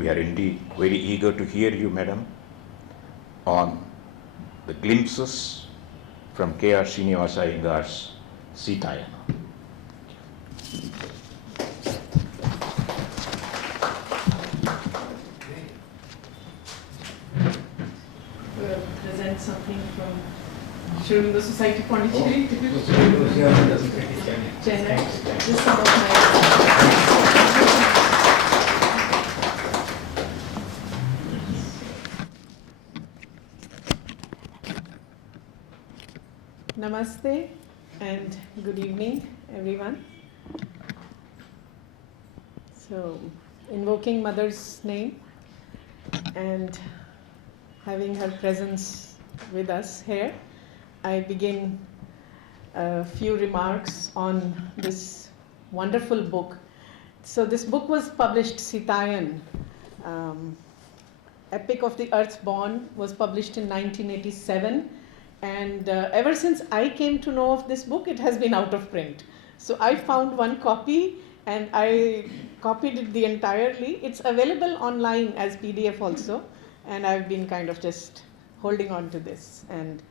we are indeed very eager to hear you, madam, on the glimpses from K.R. Srinivasa Iyengar's Sitayana. Present something from Aurobindo Society, Puducherry. Chennai. Just some of my Namaste and good evening, everyone. So, invoking Mother's name and having her presence with us here, I begin a few remarks on this wonderful book. So this book was published, Sitayan, Epic of the Earthborn, was published in 1987, and ever since I came to know of this book, it has been out of print. So I found one copy and I copied it the entirely. It's available online as PDF also, and I've been kind of just holding on to this. And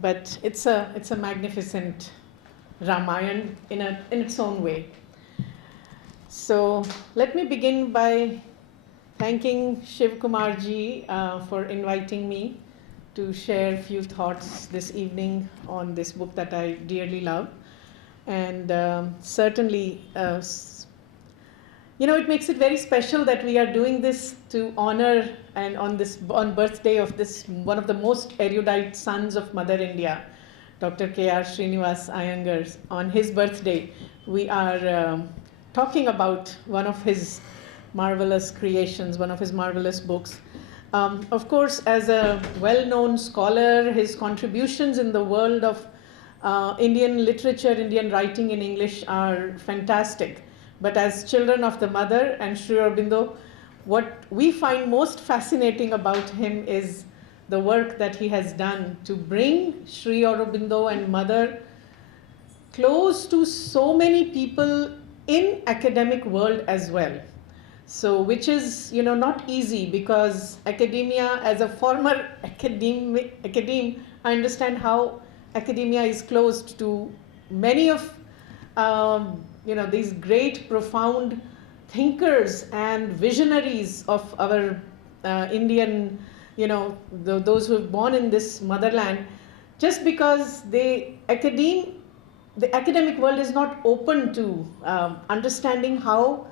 but it's a magnificent Ramayana in its own way. So let me begin by thanking Shiv Kumar ji for inviting me to share a few thoughts this evening on this book that I dearly love. And certainly, it makes it very special that we are doing this to honor and on birthday of this one of the most erudite sons of Mother India, Dr. K.R.Srinivasa Iyengar. On his birthday, we are talking about one of his marvelous creations, one of his marvelous books. Of course, as a well-known scholar, his contributions in the world of Indian literature, Indian writing in English are fantastic. But as children of the mother and Sri Aurobindo, what we find most fascinating about him is the work that he has done to bring Sri Aurobindo and mother close to so many people in academic world as well. So, which is, not easy, because academia, as a former academe, I understand how academia is closed to many of, these great, profound thinkers and visionaries of our Indian, those who have born in this motherland, just because the academic world is not open to understanding how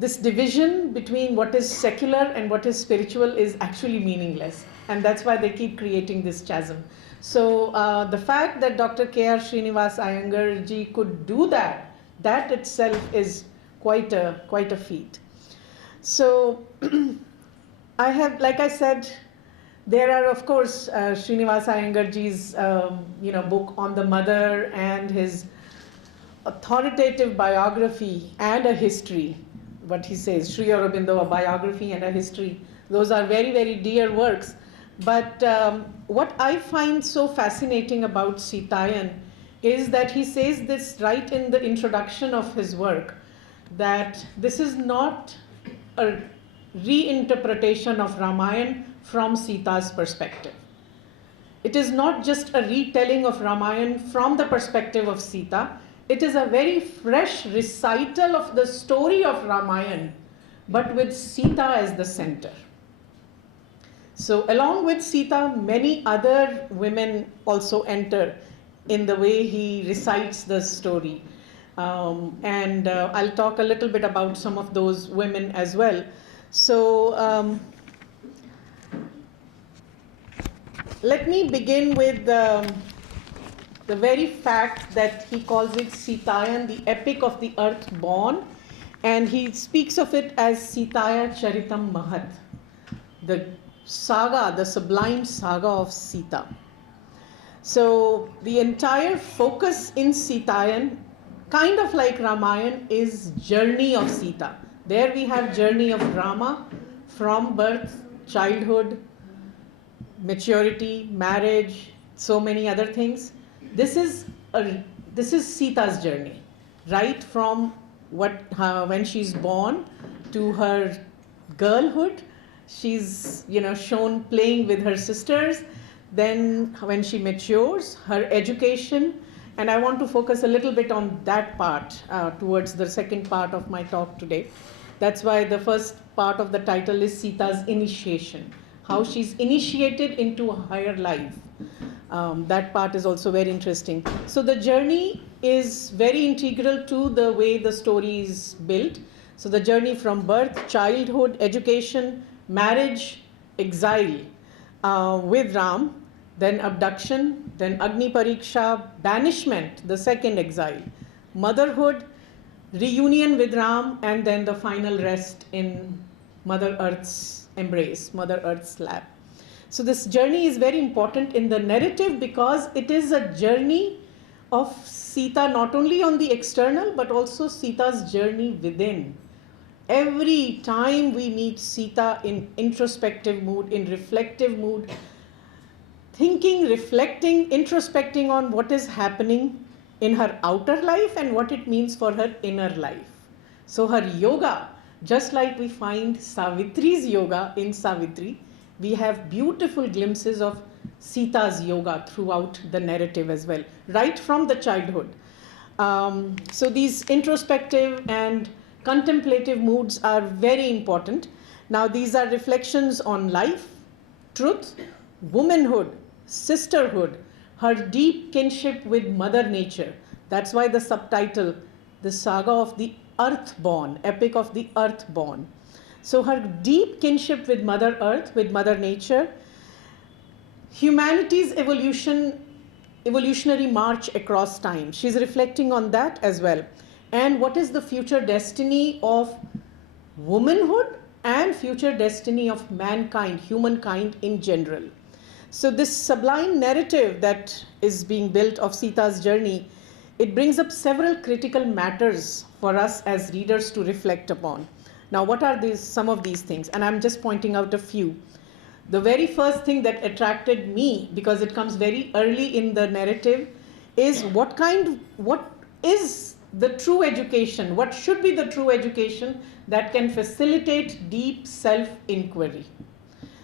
this division between what is secular and what is spiritual is actually meaningless. And that's why they keep creating this chasm. So the fact that Dr. K.R.Srinivasa Iyengar ji could do that itself is quite a feat. So I have, like I said, there are, of course, Srinivasa Iyengar ji's book on the mother and his authoritative biography and a history. What he says, Sri Aurobindo, a biography and a history. Those are very, very dear works. But what I find so fascinating about Sitayan is that he says this right in the introduction of his work, that this is not a reinterpretation of Ramayana from Sita's perspective. It is not just a retelling of Ramayana from the perspective of Sita. It is a very fresh recital of the story of Ramayana, but with Sita as the center. So along with Sita, many other women also enter in the way he recites the story. And I'll talk a little bit about some of those women as well. So let me begin with the very fact that he calls it Sitayan, the epic of the earth-born, and he speaks of it as Sitaya Charitam Mahat, the saga, the sublime saga of Sita. So the entire focus in Sitayan, kind of like Ramayana, is journey of Sita. There we have journey of Rama from birth, childhood, maturity, marriage, so many other things. This is Sita's journey, right from when she's born to her girlhood. She's, shown playing with her sisters. Then when she matures, her education, and I want to focus a little bit on that part towards the second part of my talk today. That's why the first part of the title is Sita's initiation, how she's initiated into a higher life. That part is also very interesting. So the journey is very integral to the way the story is built. So the journey from birth, childhood, education, marriage, exile with Ram, then abduction, then Agni Pariksha, banishment, the second exile, motherhood, reunion with Ram, and then the final rest in Mother Earth's embrace, Mother Earth's lap. So this journey is very important in the narrative because it is a journey of Sita not only on the external but also Sita's journey within. Every time we meet Sita in introspective mood, in reflective mood, thinking, reflecting, introspecting on what is happening in her outer life and what it means for her inner life. So her yoga, just like we find Savitri's yoga in Savitri, we have beautiful glimpses of Sita's yoga throughout the narrative as well, right from the childhood. So these introspective and contemplative moods are very important. Now these are reflections on life, truth, womanhood, sisterhood, her deep kinship with Mother Nature. That's why the subtitle, the saga of the Earthborn, epic of the Earthborn. So her deep kinship with Mother Earth, with Mother Nature, humanity's evolutionary march across time. She's reflecting on that as well. And what is the future destiny of womanhood and future destiny of mankind, humankind in general. So this sublime narrative that is being built of Sita's journey, it brings up several critical matters for us as readers to reflect upon. Now, what are some of these things? And I'm just pointing out a few. The very first thing that attracted me, because it comes very early in the narrative, is what is the true education? What should be the true education that can facilitate deep self-inquiry?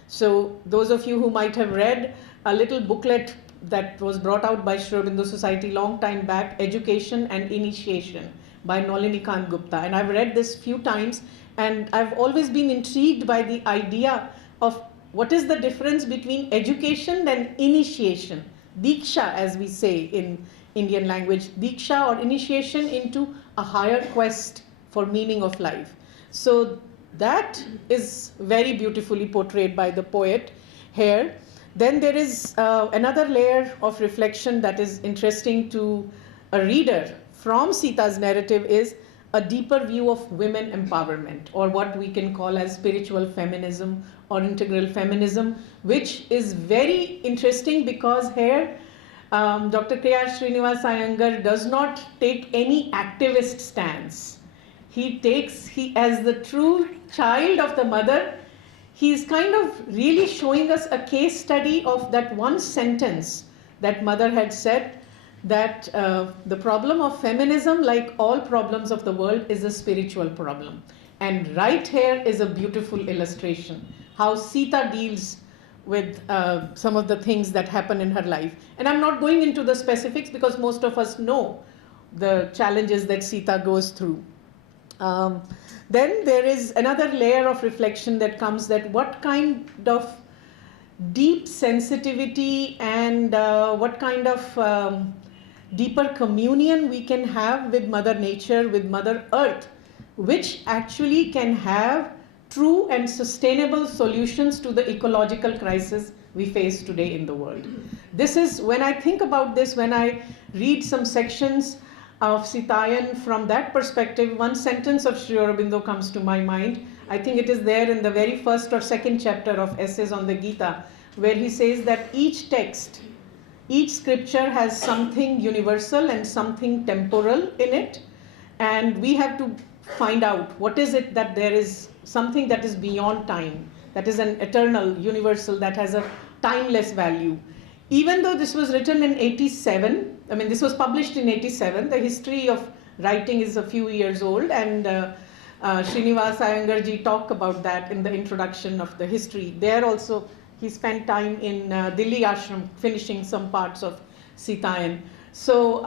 So those of you who might have read a little booklet that was brought out by Aurobindo Society long time back, Education and Initiation by Nalini Khan Gupta. And I've read this few times, and I've always been intrigued by the idea of what is the difference between education and initiation. Diksha, as we say in Indian language, Diksha or initiation into a higher quest for meaning of life. So that is very beautifully portrayed by the poet here. Then there is another layer of reflection that is interesting to a reader from Sita's narrative is a deeper view of women empowerment, or what we can call as spiritual feminism or integral feminism, which is very interesting because here Dr. K.R.Srinivasa Iyengar does not take any activist stance. He as the true child of the mother, he's kind of really showing us a case study of that one sentence that mother had said, that the problem of feminism, like all problems of the world, is a spiritual problem. And right here is a beautiful illustration, how Sita deals with some of the things that happen in her life. And I'm not going into the specifics because most of us know the challenges that Sita goes through. Then there is another layer of reflection that comes, that what kind of deep sensitivity and what kind of deeper communion we can have with Mother Nature, with Mother Earth, which actually can have true and sustainable solutions to the ecological crisis we face today in the world. This is, when I think about this, when I read some sections of Sitayan from that perspective, one sentence of Sri Aurobindo comes to my mind. I think it is there in the very first or second chapter of Essays on the Gita, where he says that each text, each scripture has something universal and something temporal in it, and we have to find out what is it that there is something that is beyond time, that is an eternal, universal, that has a timeless value. Even though this was written in 87, I mean this was published in 87, the history of writing is a few years old, and Srinivasa Iyengar ji talk about that in the introduction of the history. There also, he spent time in Delhi ashram finishing some parts of Sitayan. So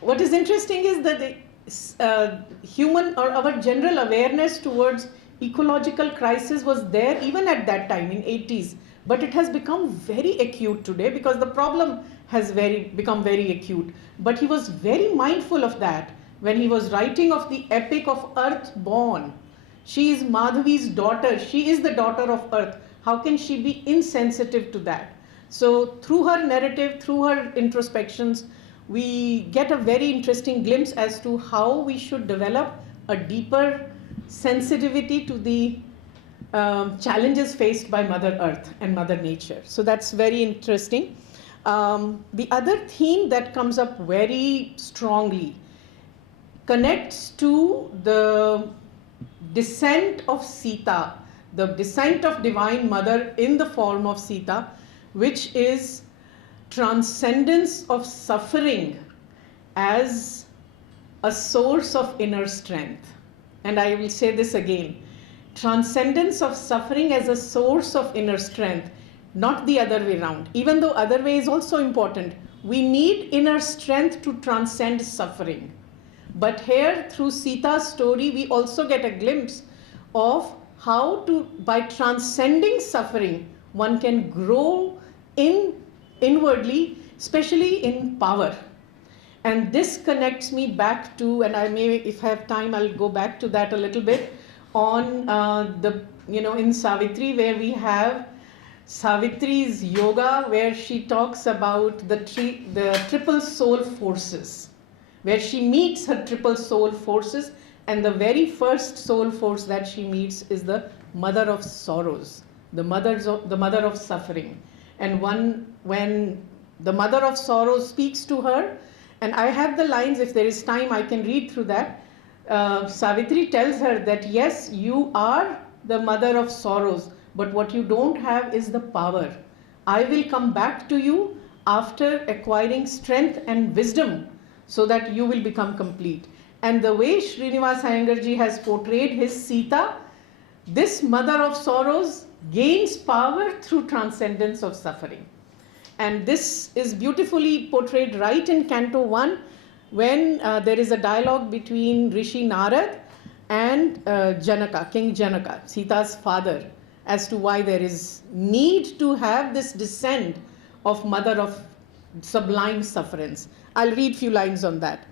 what is interesting is that the human or our general awareness towards ecological crisis was there even at that time in 80s, but it has become very acute today because the problem has become very acute. But he was very mindful of that when he was writing of the epic of Earth Born. She is Madhavi's daughter. She is the daughter of Earth. How can she be insensitive to that? So through her narrative, through her introspections, we get a very interesting glimpse as to how we should develop a deeper sensitivity to the challenges faced by Mother Earth and Mother Nature. So that's very interesting. The other theme that comes up very strongly connects to the descent of Sita, the descent of Divine Mother in the form of Sita, which is transcendence of suffering as a source of inner strength. And I will say this again, transcendence of suffering as a source of inner strength, not the other way around. Even though other way is also important, we need inner strength to transcend suffering. But here, through Sita's story, we also get a glimpse of how to, by transcending suffering, one can grow inwardly, especially in power. And this connects me back to, and I may, if I have time, I'll go back to that a little bit, on in Savitri, where we have Savitri's yoga, where she talks about the triple soul forces, where she meets her triple soul forces, and the very first soul force that she meets is the mother of sorrows, the mother of suffering. And when the mother of sorrows speaks to her, and I have the lines, if there is time I can read through that. Savitri tells her that yes, you are the mother of sorrows, but what you don't have is the power. I will come back to you after acquiring strength and wisdom so that you will become complete. And the way Srinivasa Iyengar ji has portrayed his Sita, this mother of sorrows gains power through transcendence of suffering. And this is beautifully portrayed right in Canto 1, when there is a dialogue between Rishi Narad and Janaka, King Janaka, Sita's father, as to why there is need to have this descent of mother of sublime sufferance. I'll read few lines on that.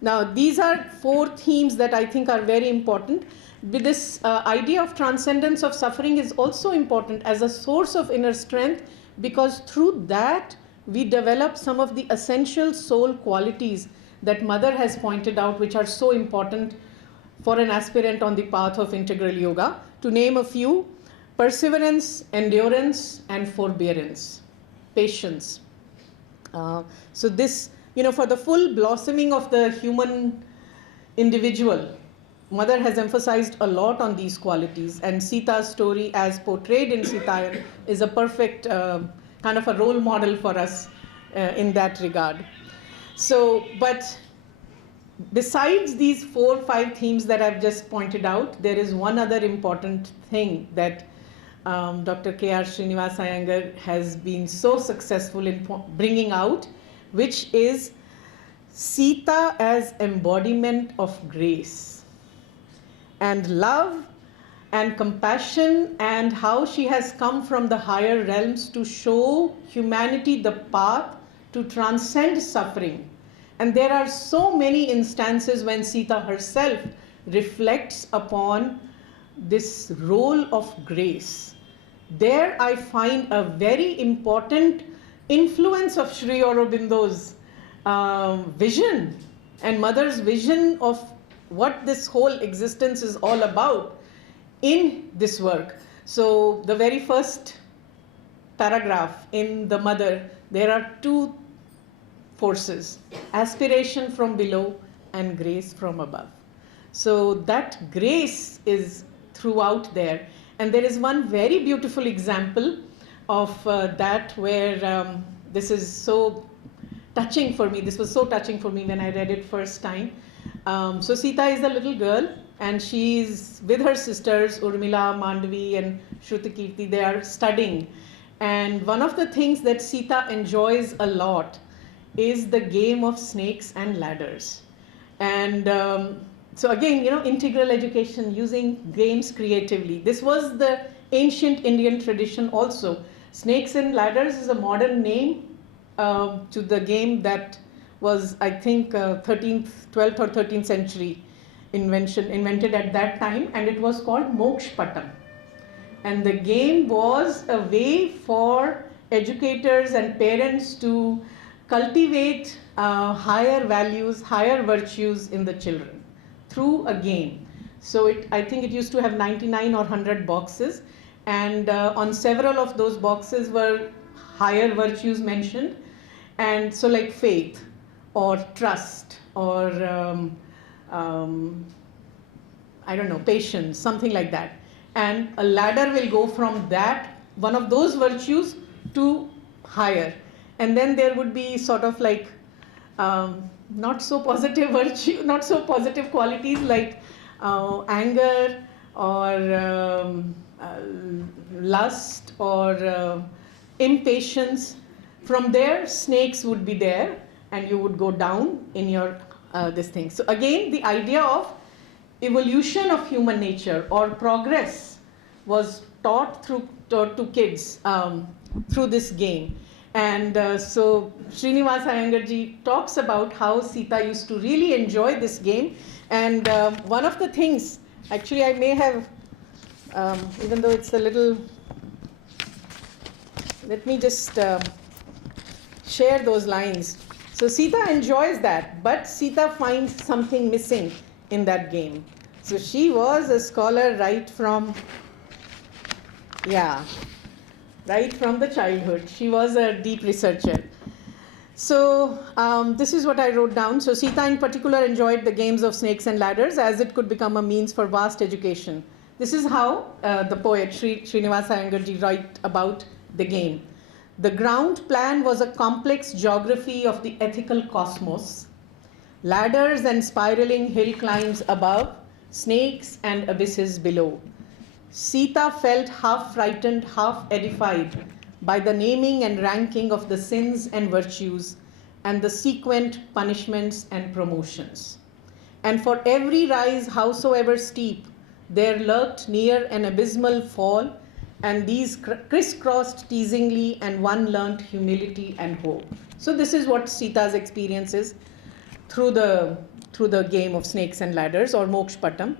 Now, these are 4 themes that I think are very important. This idea of transcendence of suffering is also important as a source of inner strength, because through that we develop some of the essential soul qualities that Mother has pointed out, which are so important for an aspirant on the path of integral yoga. To name a few: perseverance, endurance, and forbearance, patience. So this, for the full blossoming of the human individual, Mother has emphasized a lot on these qualities, and Sita's story as portrayed in Sitayan is a perfect kind of a role model for us in that regard. So, but besides these 4 or 5 themes that I've just pointed out, there is one other important thing that Dr. K.R.Srinivasa Iyengar has been so successful in bringing out, which is Sita as embodiment of grace and love and compassion, and how she has come from the higher realms to show humanity the path to transcend suffering. And there are so many instances when Sita herself reflects upon this role of grace. There I find a very important influence of Sri Aurobindo's vision and Mother's vision of what this whole existence is all about in this work. So the very first paragraph in the Mother, there are 2 forces: aspiration from below and grace from above. So that grace is throughout there. And there is one very beautiful example of that where this is so touching for me. This was so touching for me when I read it first time. So Sita is a little girl, and she's with her sisters Urmila, Mandavi, and Shrutikirti. They are studying, and one of the things that Sita enjoys a lot is the game of snakes and ladders. And so again, integral education, using games creatively. This was the ancient Indian tradition also. Snakes and ladders is a modern name to the game that was, I think, 12th or 13th century invented at that time, and it was called Mokshpatam. And the game was a way for educators and parents to cultivate higher values, higher virtues in the children through a game. So I think it used to have 99 or 100 boxes, and on several of those boxes were higher virtues mentioned. And so like faith or trust or I don't know, patience, something like that. And a ladder will go from that, one of those virtues, to higher. And then there would be sort of like not so positive virtue, not so positive qualities like anger or lust or impatience. From there, snakes would be there, and you would go down in your this thing. So again, the idea of evolution of human nature or progress was taught to kids through this game. And so Srinivasa Iyengar ji talks about how Sita used to really enjoy this game. And one of the things, actually I may have, even though it's a little, let me just share those lines. So Sita enjoys that, but Sita finds something missing in that game. So she was a scholar right from the childhood. She was a deep researcher. So this is what I wrote down. So Sita in particular enjoyed the games of snakes and ladders as it could become a means for vast education. This is how the poet Srinivasa Iyengar ji write about the game. The ground plan was a complex geography of the ethical cosmos. Ladders and spiraling hill climbs above, snakes and abysses below. Sita felt half frightened, half edified by the naming and ranking of the sins and virtues and the sequent punishments and promotions. And for every rise, howsoever steep, there lurked near an abysmal fall, and these crisscrossed teasingly, and one learnt humility and hope. So this is what Sita's experience is through the game of snakes and ladders, or Mokshpatam.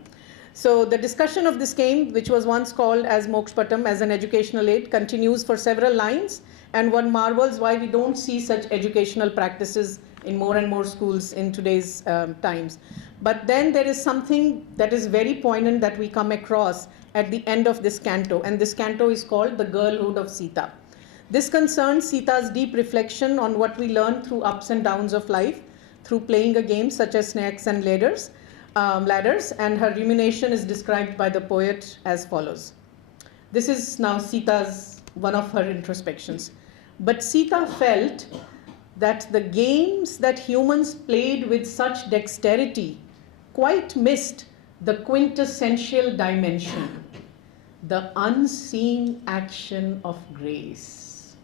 So the discussion of this game, which was once called as Mokshpatam as an educational aid, continues for several lines, and one marvels why we don't see such educational practices in more and more schools in today's times. But then there is something that is very poignant that we come across at the end of this canto, and this canto is called The Girlhood of Sita. This concerns Sita's deep reflection on what we learn through ups and downs of life, through playing a game such as snakes and ladders, and her rumination is described by the poet as follows. This is now Sita's, one of her introspections. But Sita felt that the games that humans played with such dexterity quite missed the quintessential dimension, the unseen action of grace.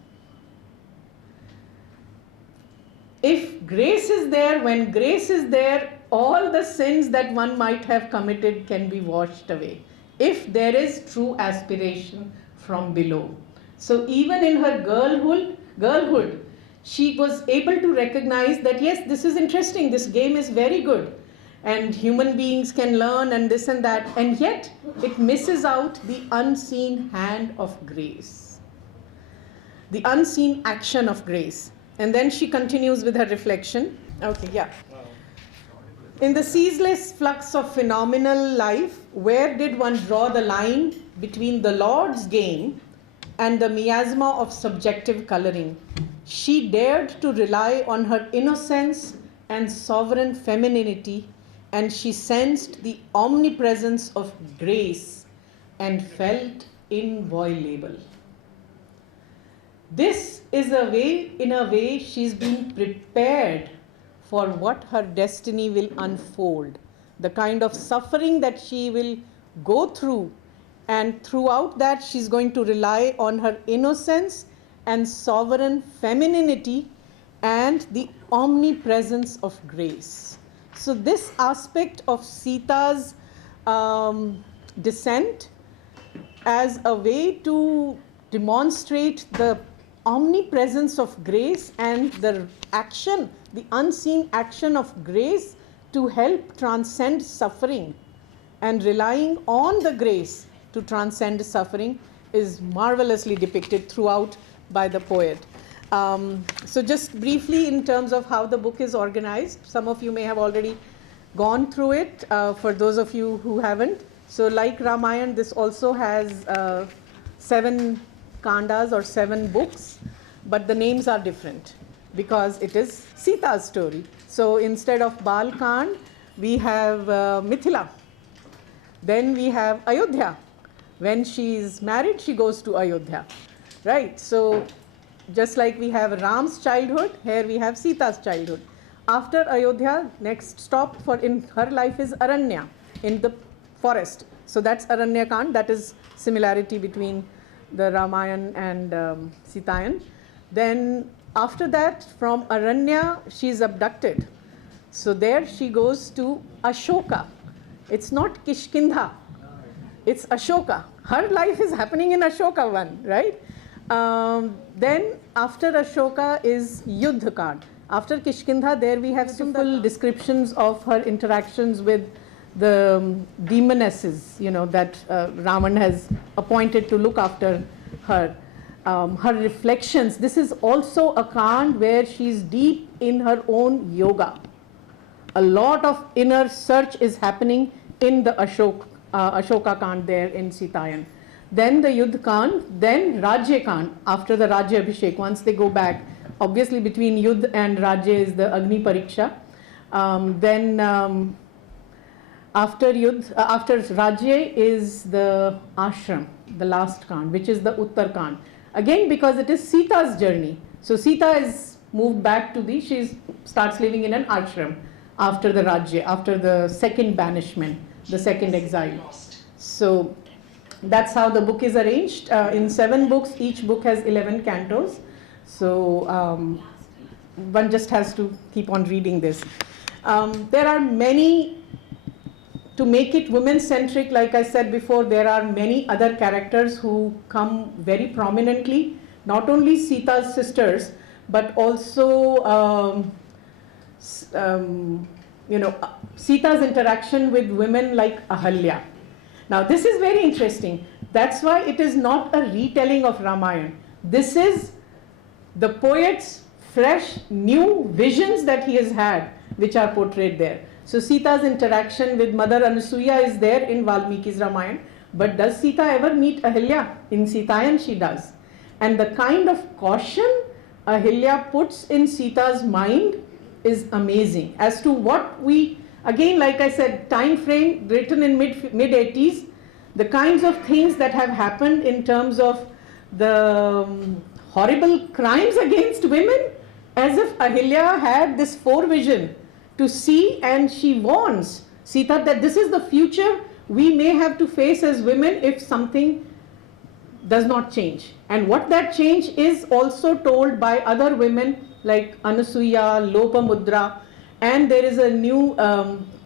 If grace is there, when grace is there, all the sins that one might have committed can be washed away, if there is true aspiration from below. So even in her girlhood, she was able to recognize that yes, this is interesting, this game is very good, and human beings can learn and this and that, and yet it misses out the unseen hand of grace, the unseen action of grace. And then she continues with her reflection. Okay, yeah. In the ceaseless flux of phenomenal life, where did one draw the line between the Lord's game and the miasma of subjective coloring? She dared to rely on her innocence and sovereign femininity, and she sensed the omnipresence of grace and felt inviolable. This is in a way, she's been prepared for what her destiny will unfold, the kind of suffering that she will go through, and throughout that she's going to rely on her innocence and sovereign femininity and the omnipresence of grace. So this aspect of Sita's descent as a way to demonstrate the omnipresence of grace and the action, the unseen action of grace to help transcend suffering, and relying on the grace to transcend suffering is marvelously depicted throughout by the poet. So just briefly in terms of how the book is organized, some of you may have already gone through it, for those of you who haven't. So like Ramayana, this also has 7 kandas or 7 books, but the names are different because it is Sita's story. So instead of Bal Kand, we have Mithila. Then we have Ayodhya. When she is married, she goes to Ayodhya, right? So just like we have Ram's childhood, here we have Sita's childhood. After Ayodhya, next stop for in her life is Aranya, in the forest. So that's Aranya Kand. That is similarity between the Ramayana and Sitayan. Then after that, from Aranya, she is abducted. So there she goes to Ashoka. It's not Kishkindha, it's Ashoka. Her life is happening in Ashoka one, right? Then after Ashoka is Yuddha Kand. After Kishkindha, there we have simple descriptions of her interactions with the demonesses, you know, that Raman has appointed to look after her. Her reflections. This is also a Kand where she's deep in her own yoga. A lot of inner search is happening in the Ashoka Kand there in Sitayan. Then the Yuddha Kand, then Rajya Kand after the Rajya Abhishek. Once they go back, obviously between Yuddha and Rajya is the Agni Pariksha. Then after Rajya is the Ashram, the last Kand, which is the Uttar Kand. Again, because it is Sita's journey. So Sita is moved back to she starts living in an ashram after the Rajya, after the second banishment, the second exile. So that's how the book is arranged in 7 books. Each book has 11 cantos. So one just has to keep on reading this. There are many, to make it women-centric, like I said before, there are many other characters who come very prominently, not only Sita's sisters, but also Sita's interaction with women like Ahalya. Now this is very interesting. That's why it is not a retelling of Ramayana. This is the poet's fresh, new visions that he has had, which are portrayed there. So Sita's interaction with Mother Anasuya is there in Valmiki's Ramayana. But does Sita ever meet Ahilya? In Sitayan she does. And the kind of caution Ahilya puts in Sita's mind is amazing. As to what we, again like I said, time frame written in mid-80s, the kinds of things that have happened in terms of the horrible crimes against women, as if Ahilya had this forevision to see, and she warns Sita that this is the future we may have to face as women if something does not change. And what that change is also told by other women like Anasuya, Lopamudra, and there is a new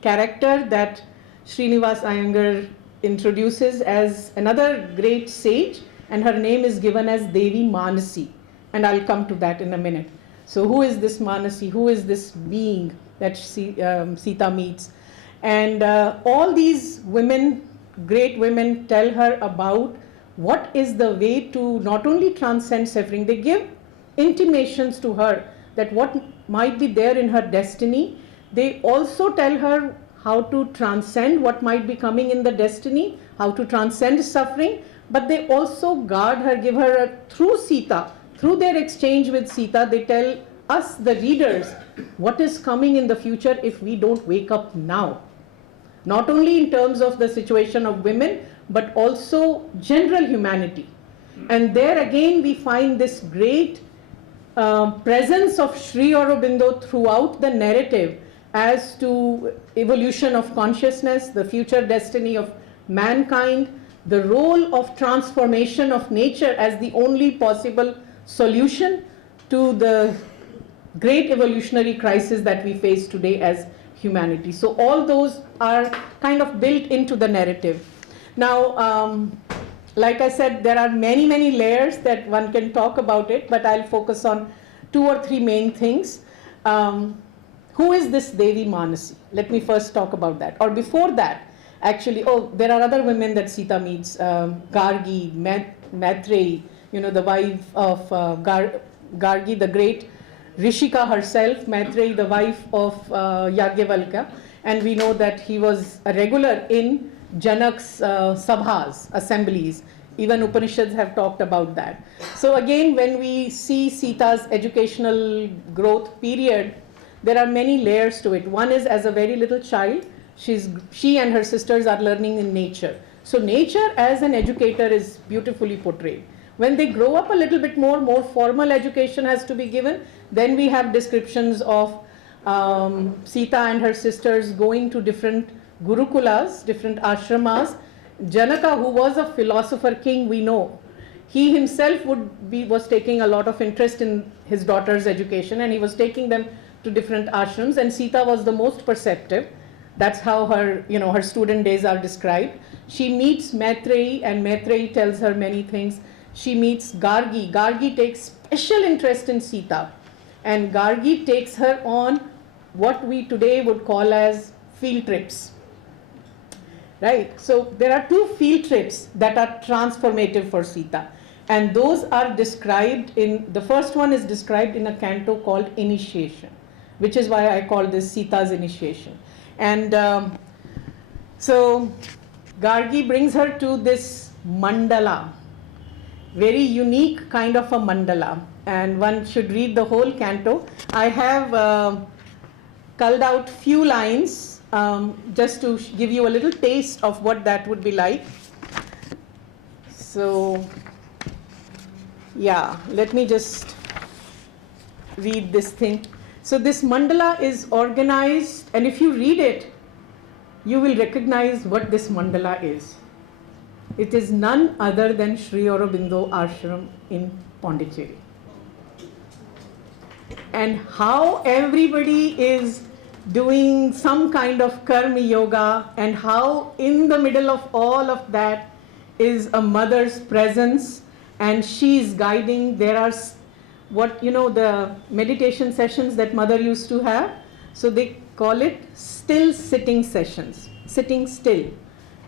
character that Srinivasa Iyengar introduces as another great sage, and her name is given as Devi Manasi, and I'll come to that in a minute. So who is this Manasi? Who is this being that Sita meets? And all these women, great women, tell her about what is the way to not only transcend suffering, they give intimations to her that what might be there in her destiny. They also tell her how to transcend what might be coming in the destiny, how to transcend suffering, but they also guard her, give her through Sita, through their exchange with Sita, they tell us, the readers, what is coming in the future if we don't wake up now. Not only in terms of the situation of women, but also general humanity. And there again we find this great presence of Sri Aurobindo throughout the narrative as to evolution of consciousness, the future destiny of mankind, the role of transformation of nature as the only possible solution to the great evolutionary crisis that we face today as humanity. So all those are kind of built into the narrative. Now, like I said, there are many, many layers that one can talk about it, but I'll focus on 2 or 3 main things. Who is this Devi Manasi? Let me first talk about that. Or before that, actually, there are other women that Sita meets, Gargi, Maitreyi, the wife of Gargi, the great Rishika herself, Maitreyi, the wife of Yagyavalkya, and we know that he was a regular in Janak's sabhas, assemblies. Even Upanishads have talked about that. So again, when we see Sita's educational growth period, there are many layers to it. One is, as a very little child, she and her sisters are learning in nature. So nature as an educator is beautifully portrayed. When they grow up a little bit more formal education has to be given. Then we have descriptions of Sita and her sisters going to different gurukulas, different ashramas. Janaka, who was a philosopher king, we know, he himself was taking a lot of interest in his daughter's education, and he was taking them to different ashrams, and Sita was the most perceptive. That's how her, her student days are described. She meets Maitreyi, and Maitreyi tells her many things. She meets Gargi. Gargi takes special interest in Sita, and Gargi takes her on what we today would call as field trips. Right? So there are 2 field trips that are transformative for Sita, and those are described the first one is described in a canto called Initiation, which is why I call this Sita's initiation. And so Gargi brings her to this mandala, very unique kind of a mandala, and one should read the whole canto. I have culled out few lines just to give you a little taste of what that would be like. So yeah, let me just read this thing. So this mandala is organized, and if you read it, you will recognize what this mandala is. It is none other than Sri Aurobindo Ashram in Pondicherry. And how everybody is doing some kind of karma yoga, and how in the middle of all of that is a mother's presence, and she is guiding. There are the meditation sessions that mother used to have, so they call it still sitting sessions, sitting still,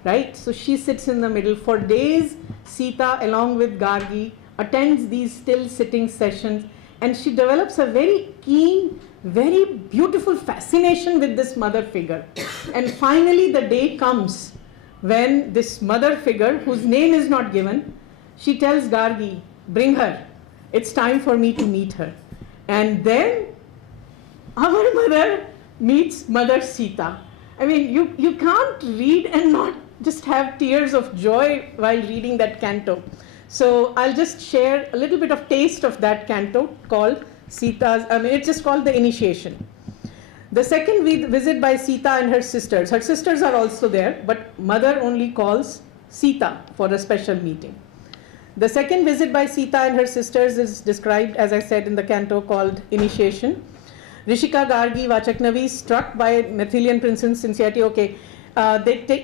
right? So she sits in the middle. For days, Sita along with Gargi attends these still sitting sessions, and she develops a very keen, very beautiful fascination with this mother figure. And finally the day comes when this mother figure, whose name is not given, she tells Gargi, bring her. It's time for me to meet her. And then our mother meets Mother Sita. I mean, you can't read and not just have tears of joy while reading that canto. So I'll just share a little bit of taste of that canto called it's just called the Initiation. The second visit by Sita and her sisters. Her sisters are also there, but mother only calls Sita for a special meeting. The second visit by Sita and her sisters is described, as I said, in the canto called Initiation. Rishika, Gargi, Vachaknavi, struck by Maithilian princess sincerity,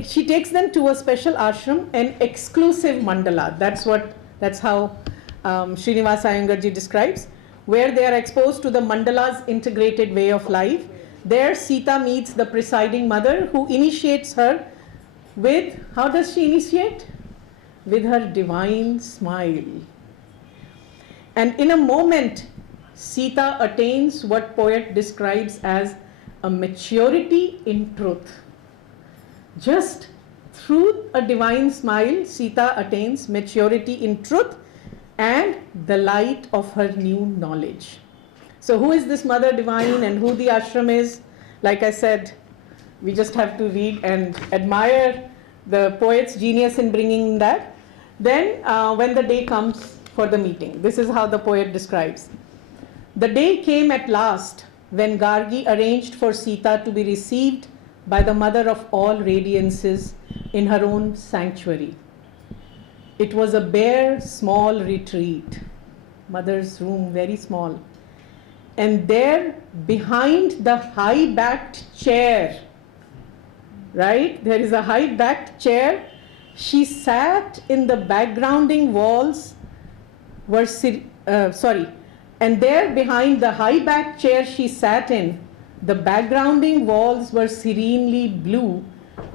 she takes them to a special ashram, an exclusive mandala. That's how Srinivasa Iyengar ji describes, where they are exposed to the mandala's integrated way of life. There Sita meets the presiding mother, who initiates her with, how does she initiate? With her divine smile. And in a moment, Sita attains what poet describes as a maturity in truth. Just through a divine smile, Sita attains maturity in truth and the light of her new knowledge. So who is this Mother Divine and who the ashram is? Like I said, we just have to read and admire the poet's genius in bringing that. Then when the day comes for the meeting, this is how the poet describes. The day came at last when Gargi arranged for Sita to be received by the mother of all radiances in her own sanctuary. It was a bare, small retreat. Mother's room, very small. And there, behind the high-backed chair, right? There is a high-backed chair. She sat in the backgrounding walls and there behind the high-backed chair she sat in, the backgrounding walls were serenely blue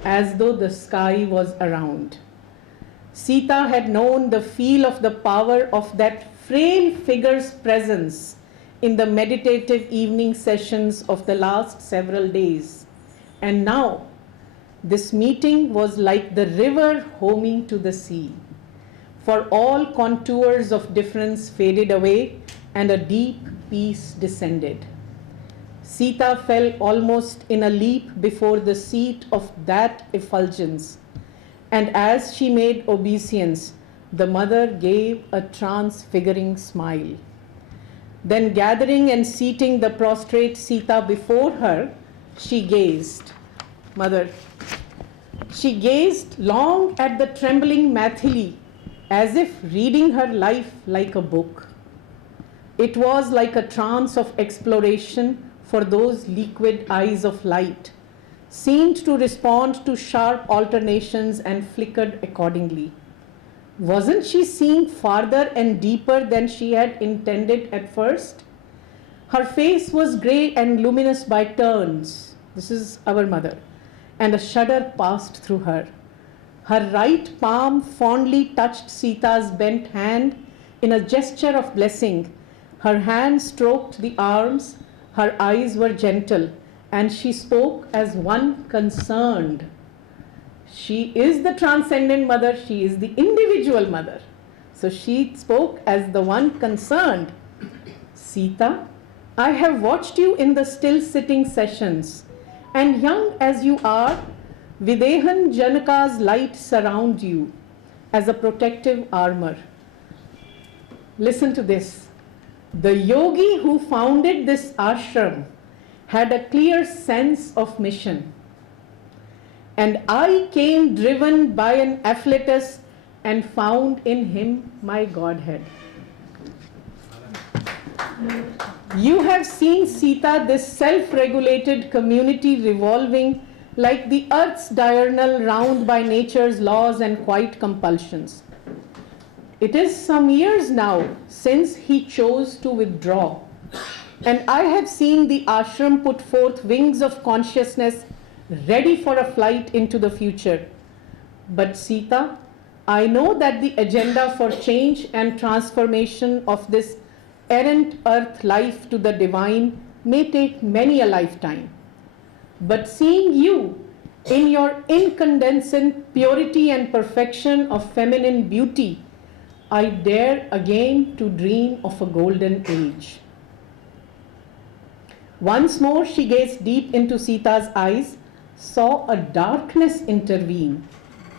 as though the sky was around. Sita had known the feel of the power of that frail figure's presence in the meditative evening sessions of the last several days. And now, this meeting was like the river homing to the sea. For all contours of difference faded away and a deep peace descended. Sita fell almost in a leap before the seat of that effulgence. And as she made obeisance, the mother gave a transfiguring smile. Then gathering and seating the prostrate Sita before her, she gazed. Mother, she gazed long at the trembling Mathili as if reading her life like a book. It was like a trance of exploration for those liquid eyes of light, seemed to respond to sharp alternations and flickered accordingly. Wasn't she seeing farther and deeper than she had intended at first? Her face was grey and luminous by turns. This is our mother. And a shudder passed through her. Her right palm fondly touched Sita's bent hand in a gesture of blessing. Her hand stroked the arms, her eyes were gentle, and she spoke as one concerned. She is the transcendent mother, she is the individual mother. So she spoke as the one concerned. Sita, I have watched you in the still sitting sessions, and young as you are, Videhan Janaka's light surrounds you as a protective armor. Listen to this. The yogi who founded this ashram had a clear sense of mission. And I came driven by an afflatus and found in him my Godhead. You have seen Sita, this self-regulated community revolving like the earth's diurnal round by nature's laws and quiet compulsions. It is some years now since he chose to withdraw, and I have seen the ashram put forth wings of consciousness ready for a flight into the future. But Sita, I know that the agenda for change and transformation of this errant earth life to the divine may take many a lifetime. But seeing you in your incandescent purity and perfection of feminine beauty, I dare again to dream of a golden age. Once more she gazed deep into Sita's eyes, saw a darkness intervene,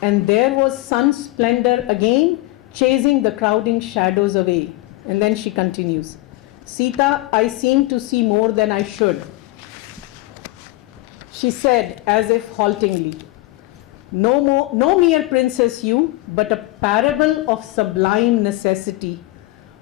and there was sun splendor again chasing the crowding shadows away. And then she continues, Sita, I seem to see more than I should. She said, as if haltingly, no mere princess you, but a parable of sublime necessity.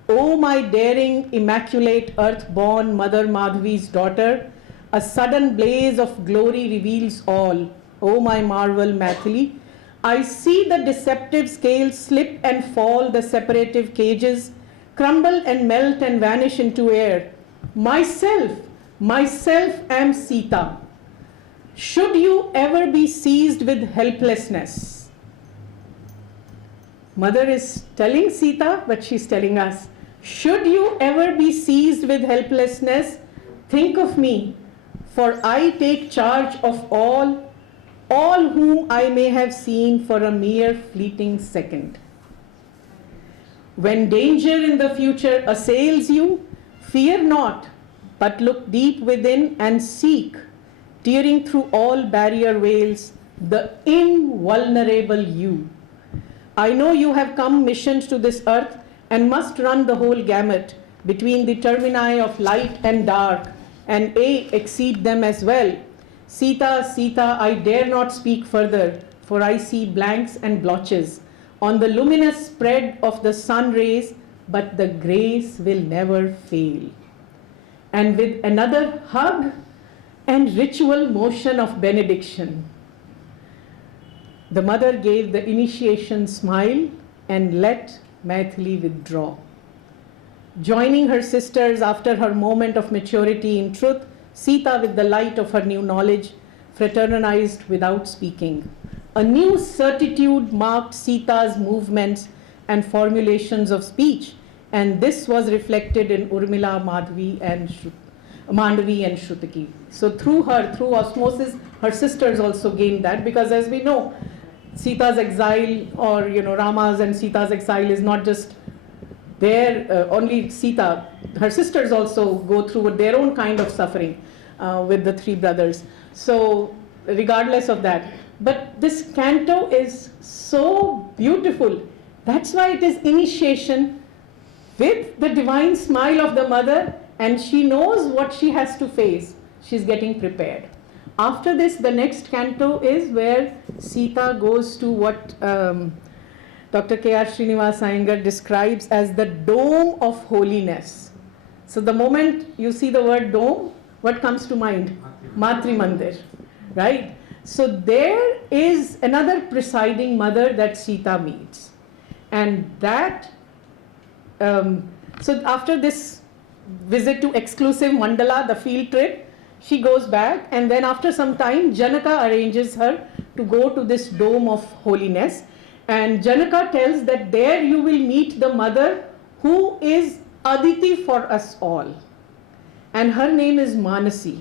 O my daring, immaculate, earth-born Mother Madhavi's daughter, a sudden blaze of glory reveals all. O my marvel, Mathili, I see the deceptive scales slip and fall, the separative cages crumble and melt and vanish into air. Myself am Sita. Should you ever be seized with helplessness? Mother is telling Sita, but she's telling us, should you ever be seized with helplessness, think of me, for I take charge of all whom I may have seen for a mere fleeting second. When danger in the future assails you, fear not, but look deep within and seek, tearing through all barrier veils, the invulnerable you. I know you have come missioned to this earth and must run the whole gamut, between the termini of light and dark, and exceed them as well. Sita, Sita, I dare not speak further, for I see blanks and blotches on the luminous spread of the sun rays, but the grace will never fail. And with another hug and ritual motion of benediction, the mother gave the initiation smile and let Maithili withdraw. Joining her sisters after her moment of maturity in truth, Sita, with the light of her new knowledge, fraternized without speaking. A new certitude marked Sita's movements and formulations of speech, and this was reflected in Urmila, Madhavi and Shrutaki. So through her, through osmosis, her sisters also gained that, because as we know, Sita's exile, or Rama's and Sita's exile, is not just there, only Sita. Her sisters also go through their own kind of suffering with the three brothers. So regardless of that, but this canto is so beautiful. That's why it is initiation with the divine smile of the mother, and she knows what she has to face. She's getting prepared. After this, the next canto is where Sita goes to what Dr. K.R.Srinivasa Iyengar describes as the dome of holiness. So the moment you see the word dome, what comes to mind? Matri Mandir, right? So there is another presiding mother that Sita meets. And that, so after this visit to exclusive Mandala, the field trip, she goes back, and then after some time, Janaka arranges her to go to this dome of holiness. And Janaka tells that there you will meet the mother who is Aditi for us all. And her name is Manasi.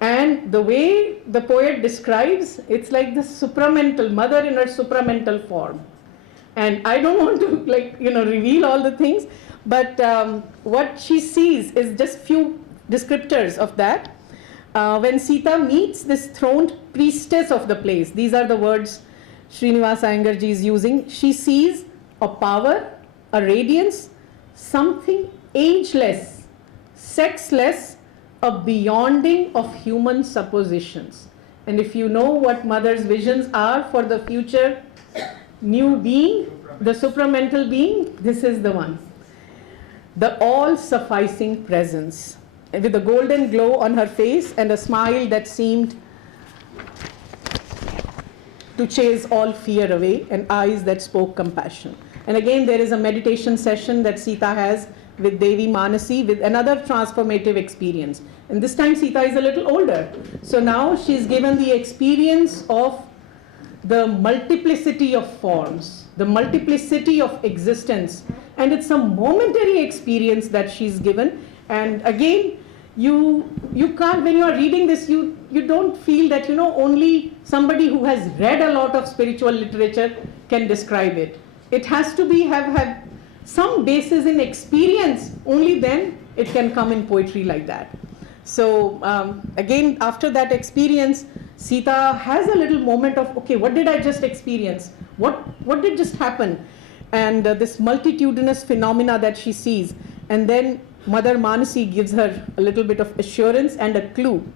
And the way the poet describes, it's like the supramental, mother in her supramental form. And I don't want to reveal all the things, but what she sees is just few descriptors of that. When Sita meets this throned priestess of the place, these are the words Srinivasa Iyengar ji is using. She sees a power, a radiance, something ageless, sexless, a beyonding of human suppositions. And if you know what mother's visions are for the future new being, the supramental being, this is the one. The all-sufficing presence, with a golden glow on her face and a smile that seemed to chase all fear away, and eyes that spoke compassion. And again, there is a meditation session that Sita has with Devi Manasi, with another transformative experience. And this time Sita is a little older. So now she's given the experience of the multiplicity of forms, the multiplicity of existence. And it's a momentary experience that she's given. And again, you can't, when you are reading this, you don't feel that, only somebody who has read a lot of spiritual literature can describe it. It has to be, have some basis in experience, only then it can come in poetry like that. So again, after that experience, Sita has a little moment of, okay, what did I just experience? What did just happen? And this multitudinous phenomena that she sees. And then Mother Manasi gives her a little bit of assurance and a clue.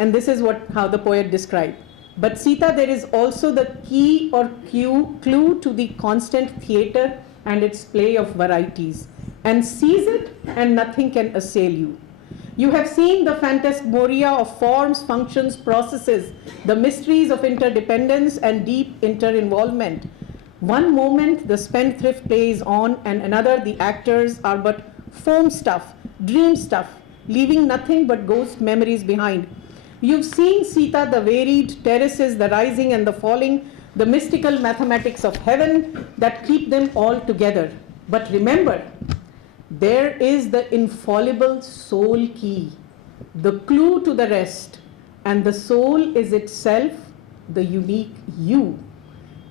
And this is how the poet described. But Sita, there is also the key or clue to the constant theatre and its play of varieties. And seize it, and nothing can assail you. You have seen the phantasmagoria of forms, functions, processes, the mysteries of interdependence and deep inter-involvement. One moment the spendthrift plays on, and another the actors are but foam stuff, dream stuff, leaving nothing but ghost memories behind. You've seen Sita, the varied terraces, the rising and the falling, the mystical mathematics of heaven that keep them all together. But remember, there is the infallible soul key, the clue to the rest, and the soul is itself the unique you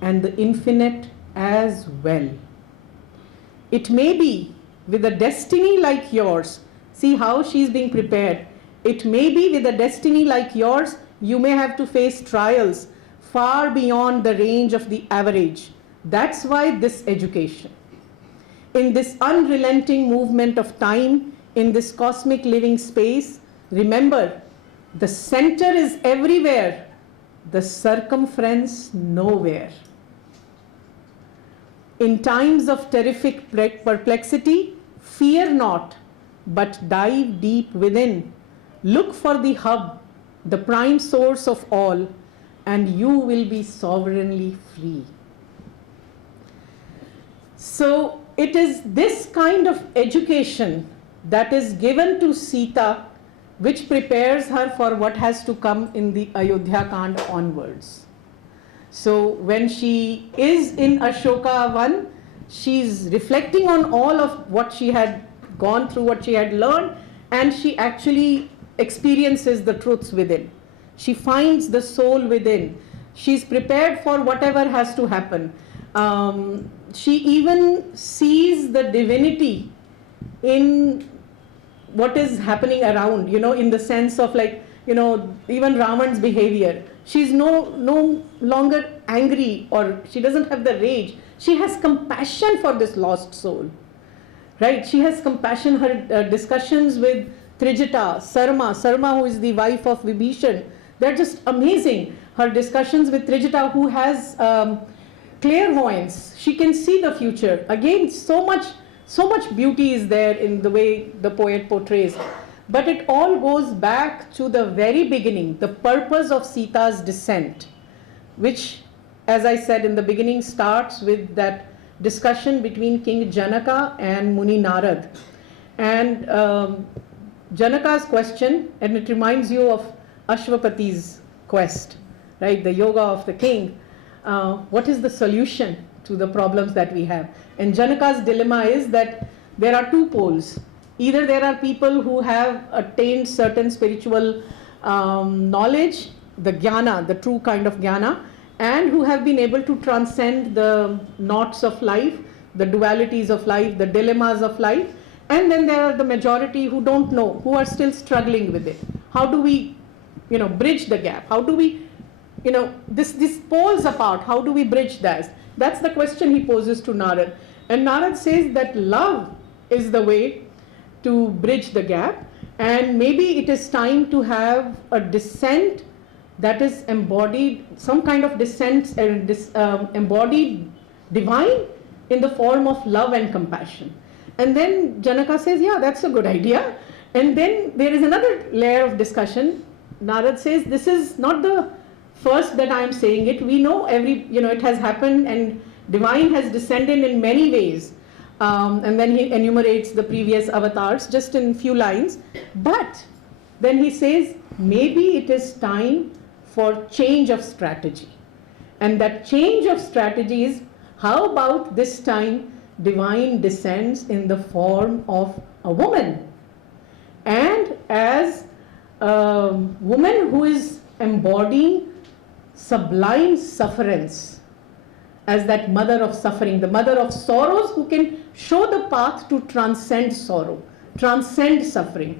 and the infinite as well. It may be with a destiny like yours, see how she's being prepared. It may be with a destiny like yours, you may have to face trials far beyond the range of the average. That's why this education. in this unrelenting movement of time, in this cosmic living space, remember, the center is everywhere, the circumference nowhere. In times of terrific perplexity, fear not, but dive deep within. Look for the hub, the prime source of all, and you will be sovereignly free. So it is this kind of education that is given to Sita which prepares her for what has to come in the Ayodhya Kand onwards. So when she is in Ashoka Van, she's reflecting on all of what she had gone through, what she had learned, and she actually experiences the truths within. She finds the soul within. She's prepared for whatever has to happen. She even sees the divinity in what is happening around, in the sense of even Ravan's behavior. She's no longer angry, or she doesn't have the rage. She has compassion for this lost soul, right? She has compassion. Her discussions with Trijata, Sarma, who is the wife of Vibhishan, they're just amazing. Her discussions with Trijata, who has clairvoyance, she can see the future. Again, so much beauty is there in the way the poet portrays. But it all goes back to the very beginning, the purpose of Sita's descent, which, as I said in the beginning, starts with that discussion between King Janaka and Muni Narad. And Janaka's question, and it reminds you of Ashwapati's quest, right? The yoga of the king. What is the solution to the problems that we have? And Janaka's dilemma is that there are two poles. Either there are people who have attained certain spiritual knowledge, the jnana, the true kind of jnana, and who have been able to transcend the knots of life, the dualities of life, the dilemmas of life. And then there are the majority who don't know, who are still struggling with it. How do we, bridge the gap? How do we, this poles apart, how do we bridge that? That's the question he poses to Narad. And Narad says that love is the way to bridge the gap, and maybe it is time to have a descent that is embodied, some kind of descent, embodied divine in the form of love and compassion. And then Janaka says, yeah, that's a good idea. And then there is another layer of discussion. Narad says, this is not the first that I am saying it. We know it has happened, and divine has descended in many ways. And then he enumerates the previous avatars just in few lines. But then he says, maybe it is time for change of strategy. And that change of strategy is, how about this time divine descends in the form of a woman? And as a woman who is embodying sublime sufferance, as that mother of suffering, the mother of sorrows, who can show the path to transcend sorrow, transcend suffering.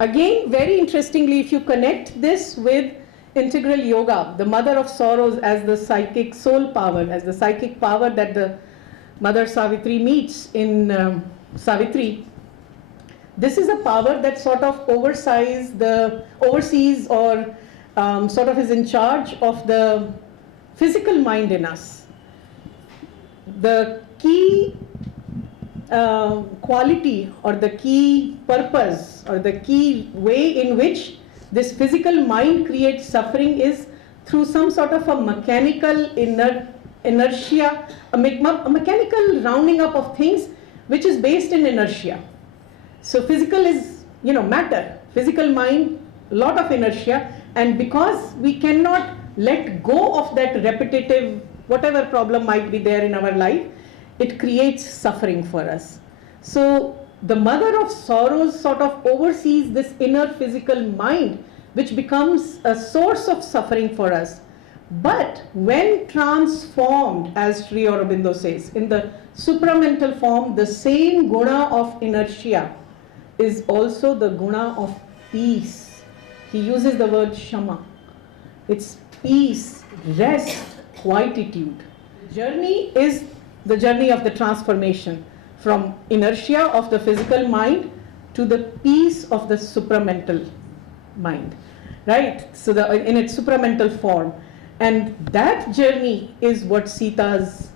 Again, very interestingly, if you connect this with integral yoga, the mother of sorrows as the psychic soul power, as the psychic power that the Mother Savitri meets in Savitri, this is a power that sort of oversees or sort of is in charge of the physical mind in us. The key quality, or the key purpose, or the key way in which this physical mind creates suffering is through some sort of a mechanical inertia, a mechanical rounding up of things which is based in inertia. So physical is, matter, physical mind, lot of inertia, and because we cannot let go of that repetitive, whatever problem might be there in our life, it creates suffering for us. So the mother of sorrows sort of oversees this inner physical mind, which becomes a source of suffering for us. But when transformed, as Sri Aurobindo says, in the supramental form, the same guna of inertia is also the guna of peace. He uses the word shama. It's peace, rest, quietude. The journey is the journey of the transformation. from inertia of the physical mind to the peace of the supramental mind, right? So in its supramental form. And that journey is what Sita's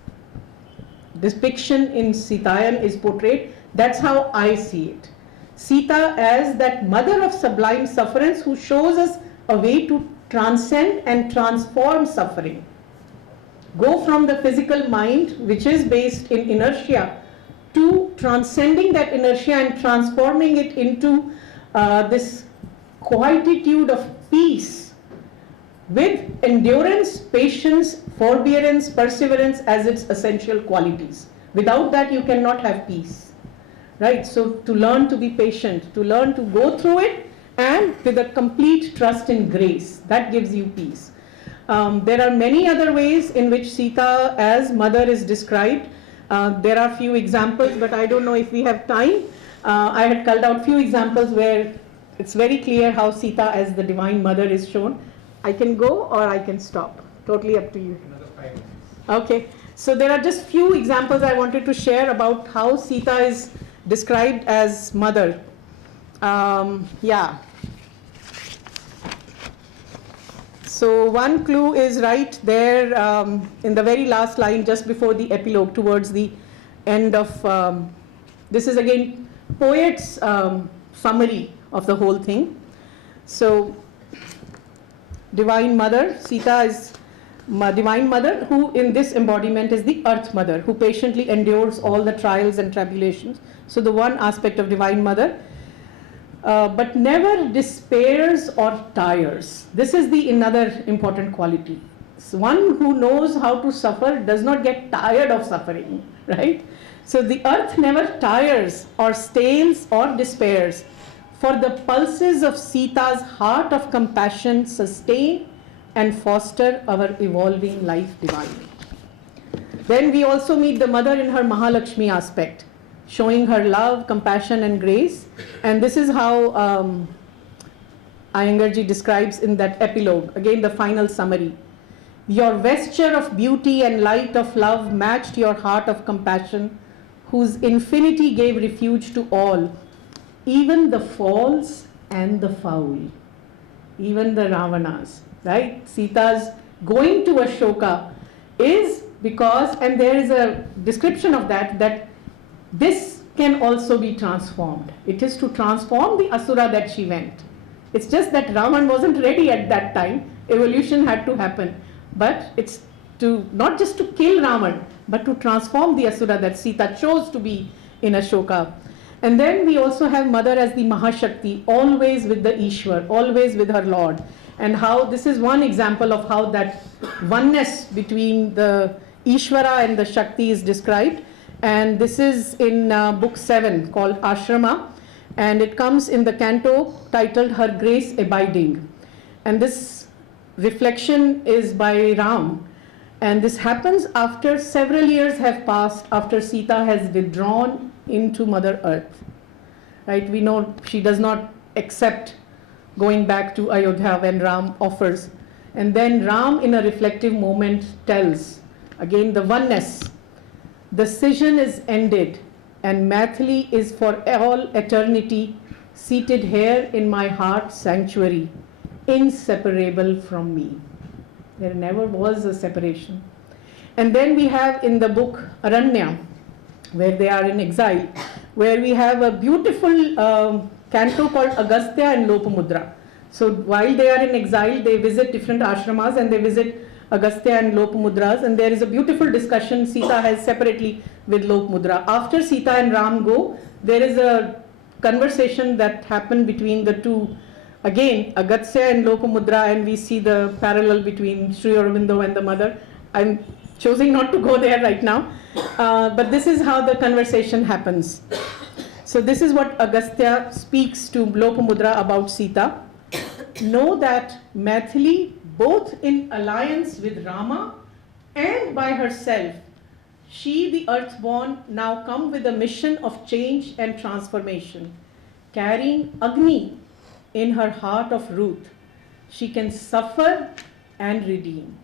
depiction in Sitayan is portrayed. That's how I see it. Sita as that mother of sublime sufferance who shows us a way to transcend and transform suffering. Go from the physical mind, which is based in inertia, to transcending that inertia and transforming it into this quietude of peace with endurance, patience, forbearance, perseverance as its essential qualities. Without that, you cannot have peace, right? So to learn to be patient, to learn to go through it, and with a complete trust in grace, that gives you peace. There are many other ways in which Sita as mother is described. There are few examples, but I don't know if we have time. I had culled out few examples where it's very clear how Sita as the divine mother is shown. I can go or I can stop. Totally up to you. Another 5 minutes. Okay. So there are just few examples I wanted to share about how Sita is described as mother. Yeah. So one clue is right there in the very last line, just before the epilogue, towards the end of, this is again poet's summary of the whole thing. So Divine Mother, Sita is Divine Mother, who in this embodiment is the Earth Mother, who patiently endures all the trials and tribulations. So the one aspect of Divine Mother, but never despairs or tires. This is the another important quality. So one who knows how to suffer does not get tired of suffering, right? So the earth never tires or stales or despairs, for the pulses of Sita's heart of compassion sustain and foster our evolving life divinely. Then we also meet the mother in her Mahalakshmi aspect, showing her love, compassion and grace. And this is how Iyengarji describes in that epilogue, again the final summary. Your vesture of beauty and light of love matched your heart of compassion, whose infinity gave refuge to all, even the false and the foul, even the Ravanas, right? Sita's going to Ashoka is because, and there is a description of that this can also be transformed. It is to transform the Asura that she went. It's just that Raman wasn't ready at that time. Evolution had to happen. But it's to not just to kill Raman, but to transform the Asura that Sita chose to be in Ashoka. And then we also have Mother as the Mahashakti, always with the Ishwar, always with her Lord. And how this is one example of how that oneness between the Ishvara and the Shakti is described. And this is in book 7 called Ashrama, and it comes in the canto titled Her Grace Abiding. And this reflection is by Ram, and this happens after several years have passed, after Sita has withdrawn into Mother Earth. Right? We know she does not accept going back to Ayodhya when Ram offers. And then Ram in a reflective moment tells, again the oneness, the scission is ended, and Maithili is for all eternity seated here in my heart sanctuary, inseparable from me. There never was a separation. And then we have in the book Aranya, where they are in exile, where we have a beautiful canto called Agastya and Lopamudra. So while they are in exile, they visit different ashramas and they visit Agastya and Lopamudras, and there is a beautiful discussion Sita has separately with Lopamudra. After Sita and Ram go, there is a conversation that happened between the two. Again, Agastya and Lopamudra, and we see the parallel between Sri Aurobindo and the mother. I'm choosing not to go there right now, but this is how the conversation happens. So this is what Agastya speaks to Lopamudra about Sita. Know that Maithili, both in alliance with Rama and by herself, she, the earthborn, now come with a mission of change and transformation, carrying Agni in her heart of Ruth. She can suffer and redeem.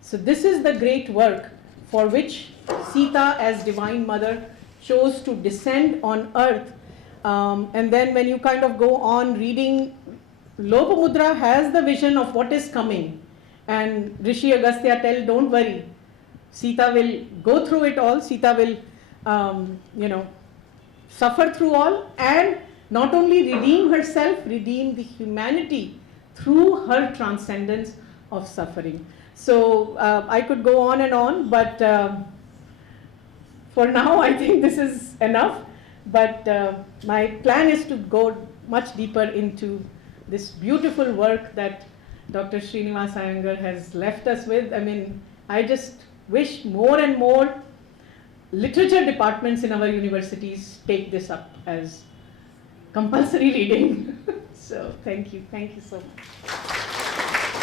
So this is the great work for which Sita as Divine Mother chose to descend on earth. And then when you kind of go on reading, Lopamudra has the vision of what is coming. And Rishi Agastya tell, don't worry, Sita will go through it all. Sita will, suffer through all, and not only redeem herself, redeem the humanity through her transcendence of suffering. So I could go on, but for now I think this is enough. But my plan is to go much deeper into this beautiful work that Dr. Srinivasa Iyengar has left us with. I mean, I just wish more and more literature departments in our universities take this up as compulsory reading. So thank you so much.